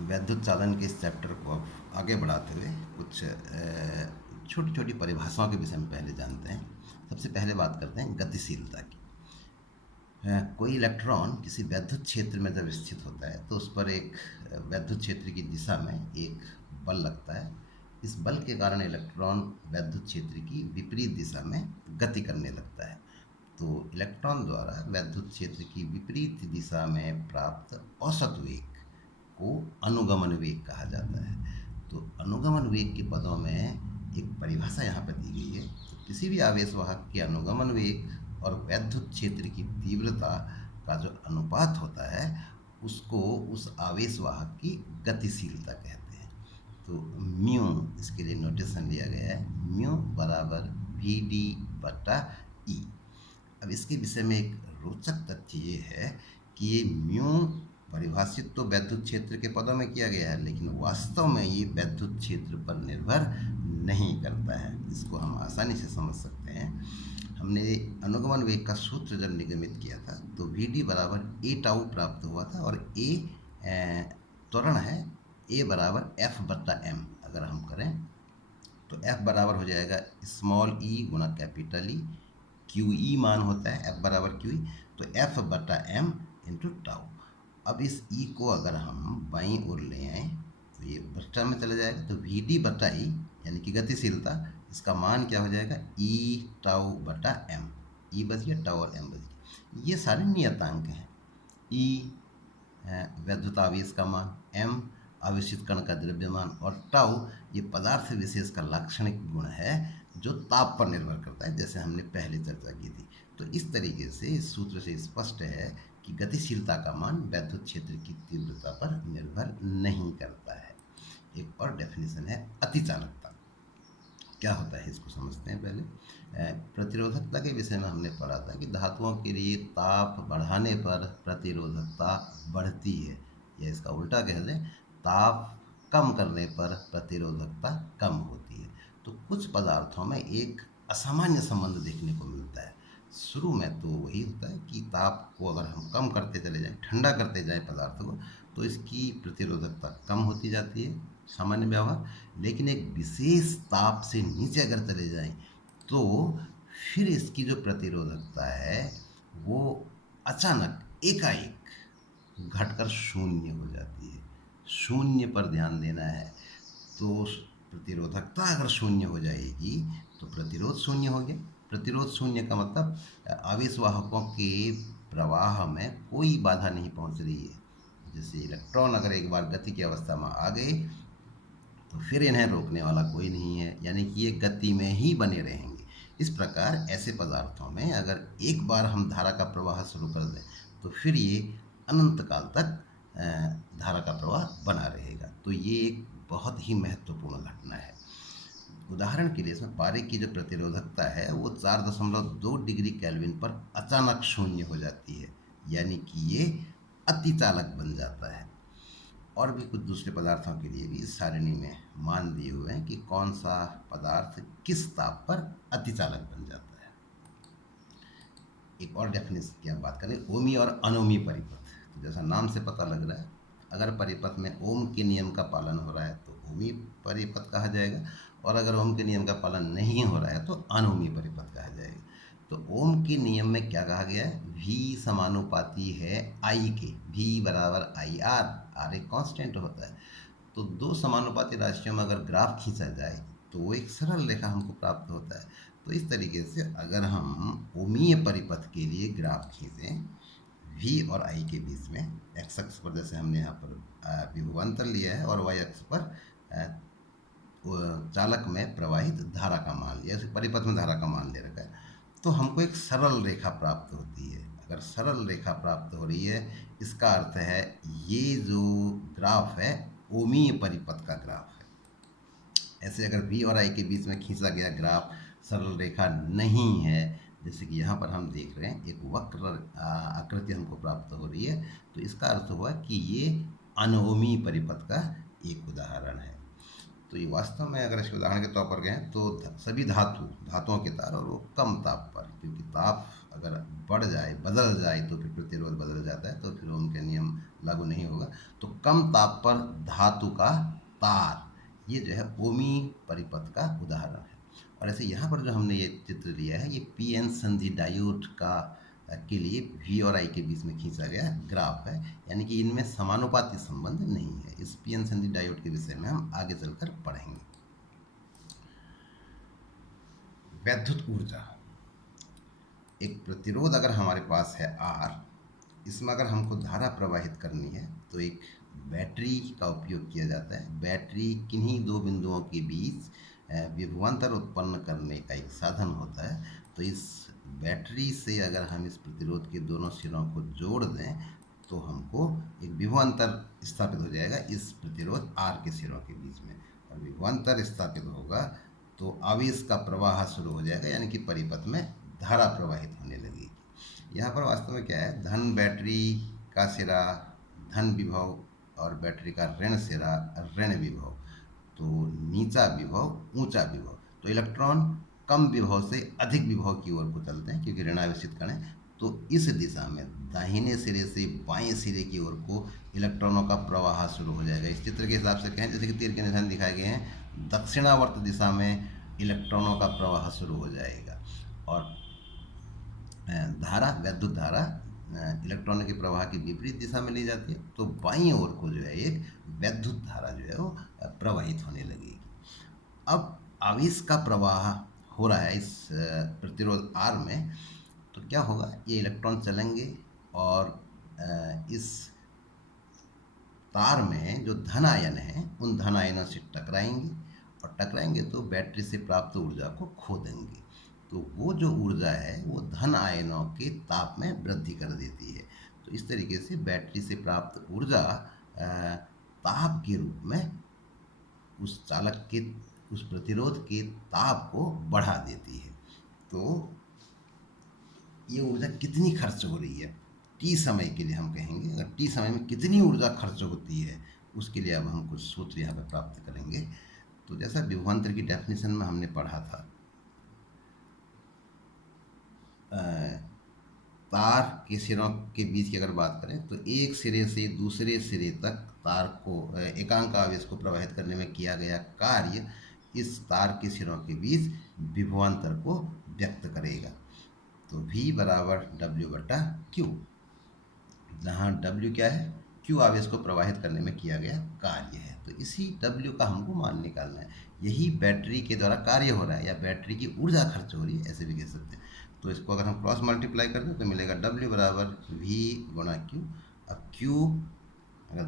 वैद्युत चालन के इस चैप्टर को अब आगे बढ़ाते हुए कुछ छोटी छोटी परिभाषाओं के विषय में पहले जानते हैं। सबसे पहले बात करते हैं गतिशीलता की। कोई इलेक्ट्रॉन किसी वैद्युत क्षेत्र में जब स्थित होता है तो उस पर एक वैद्युत क्षेत्र की दिशा में एक बल लगता है। इस बल के कारण इलेक्ट्रॉन वैद्युत क्षेत्र की विपरीत दिशा में गति करने लगता है। तो इलेक्ट्रॉन द्वारा वैद्युत क्षेत्र की विपरीत दिशा में प्राप्त औसत वेग को अनुगमन वेग कहा जाता है। तो अनुगमन वेग के पदों में एक परिभाषा यहाँ पर दी गई है। तो किसी भी आवेश वाहक के अनुगमन वेग और वैद्युत क्षेत्र की तीव्रता का जो अनुपात होता है उसको उस आवेश वाहक की गतिशीलता कहते हैं। तो म्यू इसके लिए नोटेशन लिया गया है, म्यू बराबर वी डी बटा ई। अब इसके विषय में एक रोचक तथ्य ये है कि ये म्यू परिभाषित तो वैद्युत क्षेत्र के पदों में किया गया है, लेकिन वास्तव में ये वैद्युत क्षेत्र पर निर्भर नहीं करता है। इसको हम आसानी से समझ सकते हैं। हमने अनुगमन वेग का सूत्र जब निगमित किया था तो वी डी बराबर ए टाउ प्राप्त हुआ था, और ए त्वरण है, ए बराबर एफ बट्टा एम अगर हम करें तो एफ बराबर हो जाएगा स्मॉल ई गुणा कैपिटल ई। क्यू ई मान होता है एफ बराबर क्यू ई, तो एफ बटा एम इंटू टाउ। अब इस ई को अगर हम बाईं ओर ले आए तो ये बट्टा में चला जाएगा, तो वी डी बटा ई यानी कि गतिशीलता, इसका मान क्या हो जाएगा ई टाउ बटा एम। ई बच गया, टाउ और एम बच गया। ये सारे नियतांक हैं। ई वैद्युत आवेश का मान, एम आवेशित कण का द्रव्यमान, और टाउ ये पदार्थ विशेष का लाक्षणिक गुण है जो ताप पर निर्भर करता है, जैसे हमने पहले चर्चा की थी। तो इस तरीके से इस सूत्र से स्पष्ट है कि गतिशीलता का मान वैद्युत क्षेत्र की तीव्रता पर निर्भर नहीं करता है। एक और डेफिनेशन है अतिचालकता। क्या होता है इसको समझते हैं पहले। प्रतिरोधकता के विषय में हमने पढ़ा था कि धातुओं के लिए ताप बढ़ाने पर प्रतिरोधकता बढ़ती है, या इसका उल्टा कह दें, ताप कम करने पर प्रतिरोधकता कम होती है। तो कुछ पदार्थों में एक असामान्य संबंध देखने को मिलता है। शुरू में तो वही होता है कि ताप को अगर हम कम करते चले जाएं, ठंडा करते जाएं पदार्थ को, तो इसकी प्रतिरोधकता कम होती जाती है, सामान्य व्यवहार। लेकिन एक विशेष ताप से नीचे अगर चले जाएं तो फिर इसकी जो प्रतिरोधकता है वो अचानक एकाएक घटकर शून्य हो जाती है। शून्य पर ध्यान देना है। तो प्रतिरोधकता अगर शून्य हो जाएगी तो प्रतिरोध शून्य हो गया। प्रतिरोध शून्य का मतलब आवेश वाहकों के प्रवाह में कोई बाधा नहीं पहुंच रही है। जैसे इलेक्ट्रॉन अगर एक बार गति की अवस्था में आ गए तो फिर इन्हें रोकने वाला कोई नहीं है, यानी कि ये गति में ही बने रहेंगे। इस प्रकार ऐसे पदार्थों में अगर एक बार हम धारा का प्रवाह शुरू कर दें तो फिर ये अनंत काल तक धारा का प्रवाह बना रहेगा। तो ये एक बहुत ही महत्वपूर्ण घटना है। उदाहरण के लिए इसमें पारे की जो प्रतिरोधकता है वो 4.2 डिग्री केल्विन पर अचानक शून्य हो जाती है, यानी कि ये अतिचालक बन जाता है। और भी कुछ दूसरे पदार्थों के लिए भी इस सारणी में मान दिए हुए हैं कि कौन सा पदार्थ किस ताप पर अतिचालक बन जाता है। एक और डेफिनेशन की हम बात करें, ओमी और अनोमी परिपथ। तो जैसा नाम से पता लग रहा है, अगर परिपथ में ओम के नियम का पालन हो रहा है तो ओमी परिपथ कहा जाएगा, और अगर ओम के नियम का पालन नहीं हो रहा है तो अनोमी परिपथ कहा जाएगा। तो ओम के नियम में क्या कहा गया है, V समानुपाती है I के, V बराबर आई आर, आर एक कांस्टेंट होता है। तो दो समानुपाती राशियों में अगर ग्राफ खींचा जाए तो वो एक सरल रेखा हमको प्राप्त होता है। तो इस तरीके से अगर हम ओमीय परिपथ के लिए ग्राफ खींचें V और I के बीच में, x अक्ष पर जैसे हमने यहाँ पर विभवांतर लिया है और y अक्ष पर चालक में प्रवाहित धारा का मान लिया, परिपथ में धारा का मान ले रखा है, तो हमको एक सरल रेखा प्राप्त होती है। अगर सरल रेखा प्राप्त हो रही है इसका अर्थ है ये जो ग्राफ है ओमीय परिपथ का ग्राफ है। ऐसे अगर V और I के बीच में खींचा गया ग्राफ सरल रेखा नहीं है, जैसे कि यहाँ पर हम देख रहे हैं एक वक्र आकृति हमको प्राप्त हो रही है, तो इसका अर्थ हुआ कि ये अनोमी परिपथ का एक उदाहरण है। तो ये वास्तव में अगर इसके उदाहरण के तौर पर गए तो सभी धातुओं के तार, और वो कम ताप पर, क्योंकि ताप अगर बढ़ जाए, बदल जाए, तो फिर प्रतिरोध बदल जाता है, तो फिर ओम के नियम लागू नहीं होगा। तो कम ताप पर धातु का तार, ये जो है ओमी परिपथ का उदाहरण है। और ऐसे यहाँ पर जो हमने ये चित्र लिया है, ये पी एन संधि डायोड का के लिए वी और आई के बीच में खींचा गया ग्राफ है, यानी कि इनमें समानुपाती संबंध नहीं है। इस पी एन संधि डायोड के विषय में हम आगे चलकर पढ़ेंगे। वैद्युत ऊर्जा, एक प्रतिरोध अगर हमारे पास है R, इसमें अगर हमको धारा प्रवाहित करनी है तो एक बैटरी का उपयोग किया जाता है। बैटरी किन्हीं दो बिंदुओं के बीच विभवांतर उत्पन्न करने का एक साधन होता है। तो इस बैटरी से अगर हम इस प्रतिरोध के दोनों सिरों को जोड़ दें तो हमको एक विभवांतर स्थापित हो जाएगा इस प्रतिरोध R के सिरों के बीच में। और विभवांतर स्थापित होगा तो आवेश का प्रवाह शुरू हो जाएगा, यानी कि परिपथ में धारा प्रवाहित होने लगेगी। यहाँ पर वास्तव में क्या है, धन बैटरी का सिरा धन विभव और बैटरी का ऋण सिरा ऋण विभव, तो नीचा विभव ऊंचा विभव। तो इलेक्ट्रॉन कम विभव से अधिक विभव की ओर को चलते हैं, क्योंकि ऋणावेशित कण है। तो इस दिशा में दाहिने सिरे से बाएं सिरे की ओर को इलेक्ट्रॉनों का प्रवाह शुरू हो जाएगा। इस चित्र के हिसाब से कहें, जैसे कि तीर के निशान दिखाए गए हैं, दक्षिणावर्त दिशा में इलेक्ट्रॉनों का प्रवाह शुरू हो जाएगा। और धारा, वैद्युत धारा इलेक्ट्रॉनों के प्रवाह की विपरीत दिशा में ले जाती है, तो बाईं ओर को जो है एक वैद्युत धारा जो है वो प्रवाहित होने लगेगी। अब आवेश का प्रवाह हो रहा है इस प्रतिरोध R में, तो क्या होगा, ये इलेक्ट्रॉन चलेंगे और इस तार में जो धन आयन है उन धन आयनों से टकराएंगे, और टकराएंगे तो बैटरी से प्राप्त ऊर्जा को खो देंगे। तो वो जो ऊर्जा है वो धन आयनों के ताप में वृद्धि कर देती है। तो इस तरीके से बैटरी से प्राप्त ऊर्जा ताप के रूप में उस चालक के, उस प्रतिरोध के ताप को बढ़ा देती है। तो ये ऊर्जा कितनी खर्च हो रही है टी समय के लिए, हम कहेंगे अगर टी समय में कितनी ऊर्जा खर्च होती है, उसके लिए अब हम कुछ सूत्र यहाँ पर प्राप्त करेंगे। तो जैसा विभवांतर की डेफिनेशन में हमने पढ़ा था, तार के सिरों के बीच की अगर बात करें तो एक सिरे से दूसरे सिरे तक तार को एकांक आवेश को प्रवाहित करने में किया गया कार्य इस तार के सिरों के बीच विभवांतर को व्यक्त करेगा। तो V बराबर W/Q, जहाँ W क्या है, Q आवेश को प्रवाहित करने में किया गया कार्य है। तो इसी W का हमको मान निकालना है। यही बैटरी के द्वारा कार्य हो रहा है या बैटरी की ऊर्जा खर्च हो रही है, ऐसे भी कह सकते हैं। तो इसको अगर हम क्रॉस मल्टीप्लाई कर दें तो मिलेगा W बराबर V/Q। अब Q अगर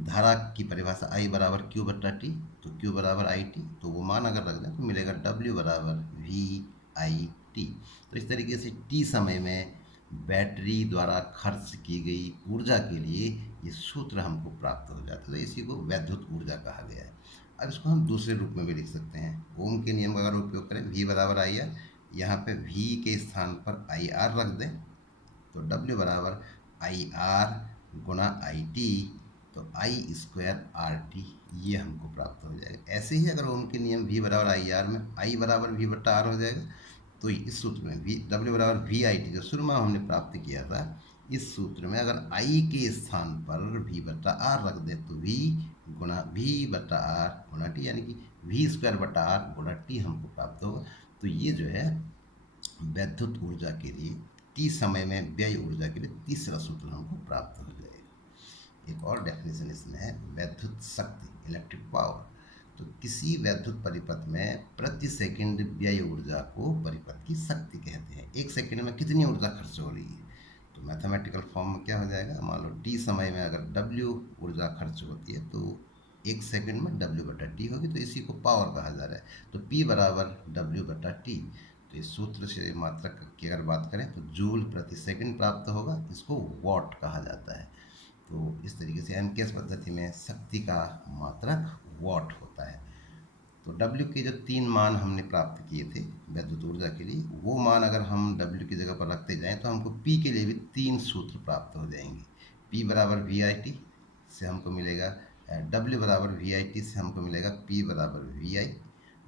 धारा की परिभाषा I बराबर Q/T, तो Q बराबर IT, तो वो मान अगर रख दें तो मिलेगा W बराबर VIT। तो इस तरीके से T समय में बैटरी द्वारा खर्च की गई ऊर्जा के लिए ये सूत्र हमको प्राप्त हो जाता है। तो इसी को वैद्युत ऊर्जा कहा गया है। अब इसको हम दूसरे रूप में भी लिख सकते हैं। ओम के नियम का अगर उपयोग करें, V बराबर IR, यहाँ पे V के स्थान पर IR रख दें तो W बराबर IR/IT, तो I²RT, ये हमको प्राप्त हो जाएगा। ऐसे ही अगर ओम के नियम V बराबर IR में I बराबर V/R हो जाएगा, तो इस सूत्र में W बराबर VIT जो शुरू में हमने प्राप्त किया था, इस सूत्र में अगर I के स्थान पर V/R रख दें तो V/R/T, यानी कि V²/R/T हमको प्राप्त होगा। तो ये जो है वैद्युत ऊर्जा के लिए, T समय में व्यय ऊर्जा के लिए तीसरा सूत्र हमको प्राप्त हो जाएगा। एक और डेफिनेशन इसमें है, वैद्युत शक्ति, इलेक्ट्रिक पावर। तो किसी वैद्युत परिपथ में प्रति सेकंड व्यय ऊर्जा को परिपथ की शक्ति कहते हैं। एक सेकंड में कितनी ऊर्जा खर्च हो रही है, तो मैथमेटिकल फॉर्म में क्या हो जाएगा, मान लो T समय में अगर W ऊर्जा खर्च होती है तो एक सेकंड में W/T होगी, तो इसी को पावर कहा जा रहा है। तो P बराबर W/T। तो इस सूत्र से मात्रक की अगर बात करें तो जूल प्रति सेकंड प्राप्त होगा, इसको वॉट कहा जाता है। तो इस तरीके से एमकेएस पद्धति में शक्ति का मात्रक वॉट होता है। तो W के जो 3 मान हमने प्राप्त किए थे वैद्युत ऊर्जा के लिए, वो मान अगर हम W की जगह पर रखते जाएं तो हमको P के लिए भी 3 सूत्र प्राप्त हो जाएंगे। P बराबर VIT से हमको मिलेगा, W बराबर VIT से हमको मिलेगा P बराबर VI,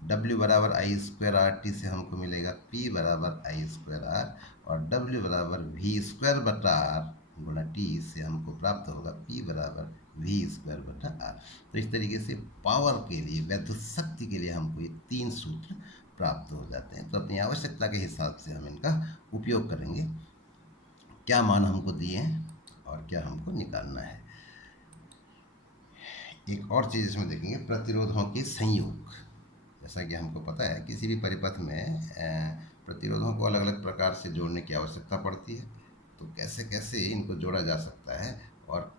W बराबर I²RT से हमको मिलेगा P बराबर I²R, और W बराबर वी स्क्वायर बटा आर गुणा टी, इससे हमको प्राप्त होगा P बराबर वी स्क्वायर बटा आर। तो इस तरीके से पावर के लिए, वैद्युत शक्ति के लिए हमको ये तीन सूत्र प्राप्त हो जाते हैं। तो अपनी आवश्यकता के हिसाब से हम इनका उपयोग करेंगे, क्या मान हमको दिए हैं और क्या हमको निकालना है। एक और चीज़ इसमें देखेंगे, प्रतिरोधों के संयोग। जैसा कि हमको पता है किसी भी परिपथ में प्रतिरोधों को अलग अलग प्रकार से जोड़ने की आवश्यकता पड़ती है। तो कैसे कैसे इनको जोड़ा जा सकता है और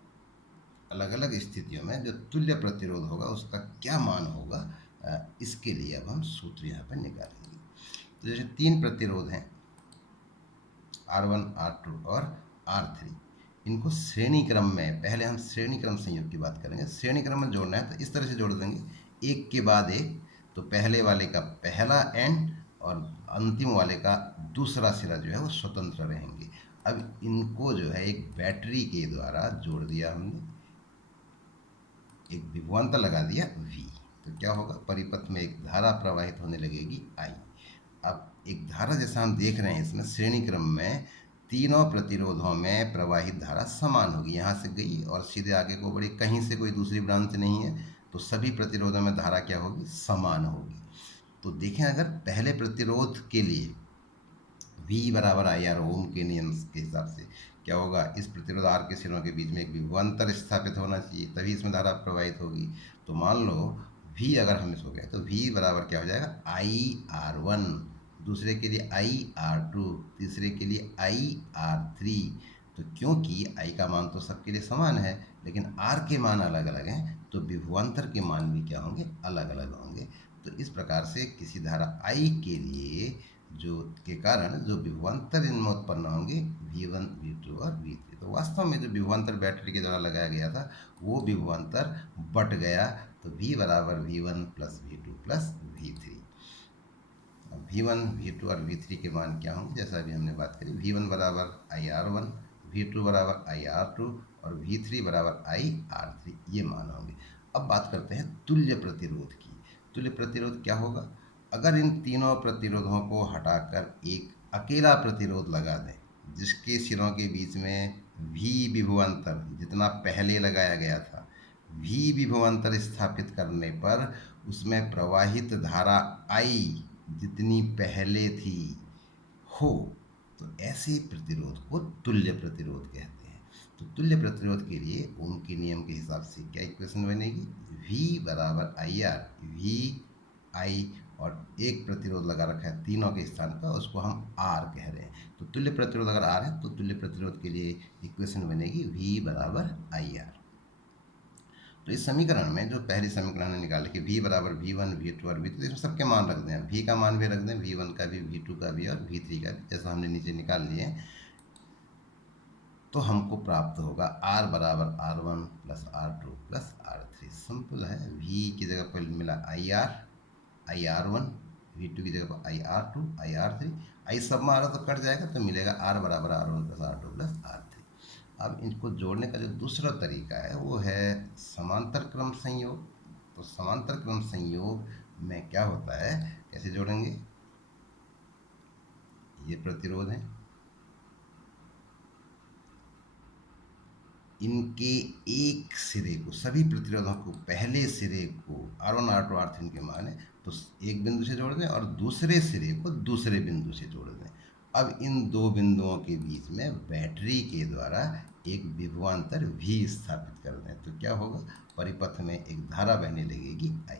अलग अलग स्थितियों में जो तुल्य प्रतिरोध होगा उसका क्या मान होगा, इसके लिए अब हम सूत्र यहाँ पर निकालेंगे। तो जैसे तीन प्रतिरोध हैं R1, R2 और R3, इनको श्रेणी क्रम में, पहले हम श्रेणी क्रम संयोग की बात करेंगे। श्रेणी क्रम में जोड़ना है तो इस तरह से जोड़ देंगे, एक के बाद एक। तो पहले वाले का पहला एंड और अंतिम वाले का दूसरा सिरा जो है वो स्वतंत्र रहेंगे। अब इनको जो है एक बैटरी के द्वारा जोड़ दिया हमने, एक विभवांतर लगा दिया V। तो क्या होगा, परिपथ में एक धारा प्रवाहित होने लगेगी I। अब एक धारा जैसा हम देख रहे हैं इसमें श्रेणी क्रम में तीनों प्रतिरोधों में प्रवाहित धारा समान होगी, यहाँ से गई और सीधे आगे को बढ़ी, कहीं से कोई दूसरी ब्रांच नहीं है, तो सभी प्रतिरोधों में धारा क्या होगी, समान होगी। तो देखें, अगर पहले प्रतिरोध के लिए V बराबर आई आर, ओम के नियम के हिसाब से क्या होगा, इस प्रतिरोध R के सिरों के बीच में एक विभवांतर स्थापित होना चाहिए, तभी इसमें धारा प्रवाहित होगी। तो मान लो V अगर हम इसको कहें तो V बराबर क्या हो जाएगा, IR1, दूसरे के लिए IR2, तीसरे के लिए IR3। तो क्योंकि I का मान तो सबके लिए समान है, लेकिन R के मान अलग अलग हैं, तो विभवांतर के मान भी क्या होंगे, अलग अलग होंगे। तो इस प्रकार से किसी धारा I के लिए जो के कारण जो विभवांतर इनमें उत्पन्न होंगे V1, V2 और V3। तो वास्तव में जो विभवांतर बैटरी के द्वारा लगाया गया था वो विभवांतर बट गया, तो V बराबर V1 plus V2 plus V3। V1, V2 और V3 के मान क्या होंगे, जैसा अभी हमने बात करी, V1 बराबर IR1, V2 बराबर IR2 और V3 बराबर IR3, ये मान होंगे। अब बात करते हैं तुल्य प्रतिरोध की। तुल्य प्रतिरोध क्या होगा, अगर इन तीनों प्रतिरोधों को हटाकर एक अकेला प्रतिरोध लगा दें जिसके सिरों के बीच में V विभवांतर जितना पहले लगाया गया था, V विभवांतर स्थापित करने पर उसमें प्रवाहित धारा I जितनी पहले थी हो, तो ऐसे प्रतिरोध को तुल्य प्रतिरोध कहते हैं। तो तुल्य प्रतिरोध के लिए ओम के नियम के हिसाब से क्या इक्वेशन बनेगी, V बराबर IR, V I और एक प्रतिरोध लगा रखा है तीनों के स्थान पर, उसको हम R कह रहे हैं। तो तुल्य प्रतिरोध अगर R है तो तुल्य प्रतिरोध के लिए इक्वेशन बनेगी V बराबर IR। तो इस समीकरण में जो पहली समीकरण हमने निकाला कि V बराबर V1, V2 और V3, इसमें सबके मान रख दें, V का मान भी रख दें, V1 का भी, V2 का भी और V3 का भी, जैसा हमने नीचे निकाल लिए। तो हमको प्राप्त होगा R बराबर R1 plus R2 plus R3। Simple है, V की जगह पर मिला IR, IR1, V2 की जगह पर IR2, IR3, I सब में आ रहा तो कट जाएगा, तो मिलेगा R बराबर R1 plus R2 plus R3। अब इनको जोड़ने का जो दूसरा तरीका है वो है समांतर क्रम संयोग। तो समांतर क्रम संयोग में क्या होता है, कैसे जोड़ेंगे, ये प्रतिरोध है, इनके एक सिरे को, सभी प्रतिरोधों को पहले सिरे को R1, R2, R3 के मान है तो एक बिंदु से जोड़ दें और दूसरे सिरे को दूसरे बिंदु से जोड़ दें। अब इन दो बिंदुओं के बीच में बैटरी के द्वारा एक विभवांतर V स्थापित कर दें, तो क्या होगा, परिपथ में एक धारा बहने लगेगी I।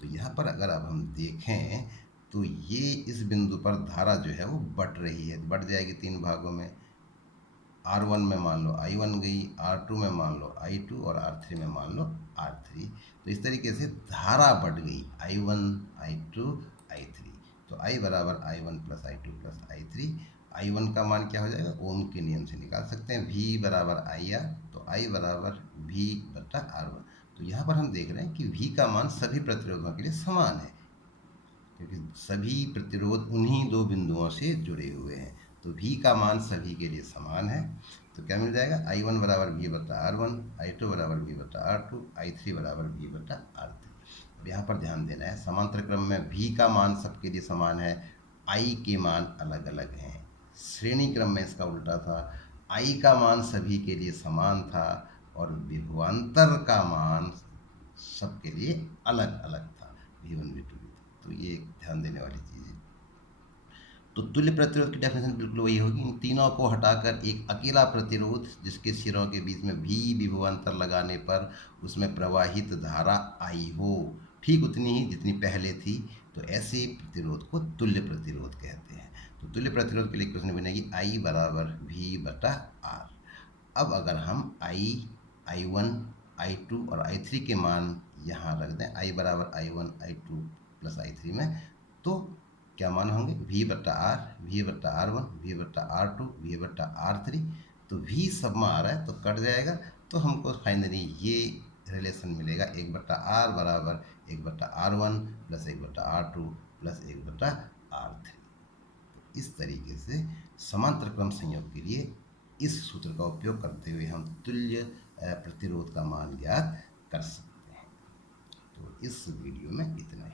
तो यहाँ पर अगर अब हम देखें तो ये इस बिंदु पर धारा जो है वो बट रही है, बट जाएगी तीन भागों में। R1 में मान लो I1 गई, R2 में मान लो I2 और R3 में मान लो R3। तो इस तरीके से धारा बढ़ गई I1, I2, I3। तो I बराबर I1 plus I2 plus I3। I1 का मान क्या हो जाएगा, ओम के नियम से निकाल सकते हैं, V बराबर IR, तो I बराबर V बटा R1। तो यहाँ पर हम देख रहे हैं कि V का मान सभी प्रतिरोधों के लिए समान है, क्योंकि सभी प्रतिरोध उन्हीं दो बिंदुओं से जुड़े हुए हैं। तो V का मान सभी के लिए समान है, तो क्या मिल जाएगा, I1 बराबर V बटा R1, I2 बराबर V बटा R2, I3 बराबर V बटा R3। अब यहाँ पर ध्यान देना है, समांतर क्रम में V का मान सबके लिए समान है, I के मान अलग अलग हैं। श्रेणी क्रम में इसका उल्टा था। आई का मान सभी के लिए समान था और विभवांतर का मान सबके लिए अलग अलग था, V1 V2 V3। तो ये एक ध्यान देने वाली चीज़ है। तो तुल्य प्रतिरोध की डेफिनेशन बिल्कुल वही होगी, इन तीनों को हटाकर एक अकेला प्रतिरोध जिसके सिरों के बीच में भी विभवांतर लगाने पर उसमें प्रवाहित धारा आई हो ठीक उतनी ही जितनी पहले थी, तो ऐसे प्रतिरोध को तुल्य प्रतिरोध कहते हैं। तो तुल्य प्रतिरोध के लिए इक्वेशन बनेगी I बराबर V/R। अब अगर हम I1 I2 और I3 के मान यहाँ रख दें, I बराबर I1 I2 प्लस I3 में, तो क्या मान होंगे, V/R, V/R1, V/R2, V/R3। तो V सब में आ रहा है तो कट जाएगा, तो हमको फाइनली ये रिलेशन मिलेगा 1/R बराबर 1/R1 plus 1/R2 plus 1/R3। इस तरीके से समांतर क्रम संयोग के लिए इस सूत्र का उपयोग करते हुए हम तुल्य प्रतिरोध का मान ज्ञात कर सकते हैं। तो इस वीडियो में इतना ही।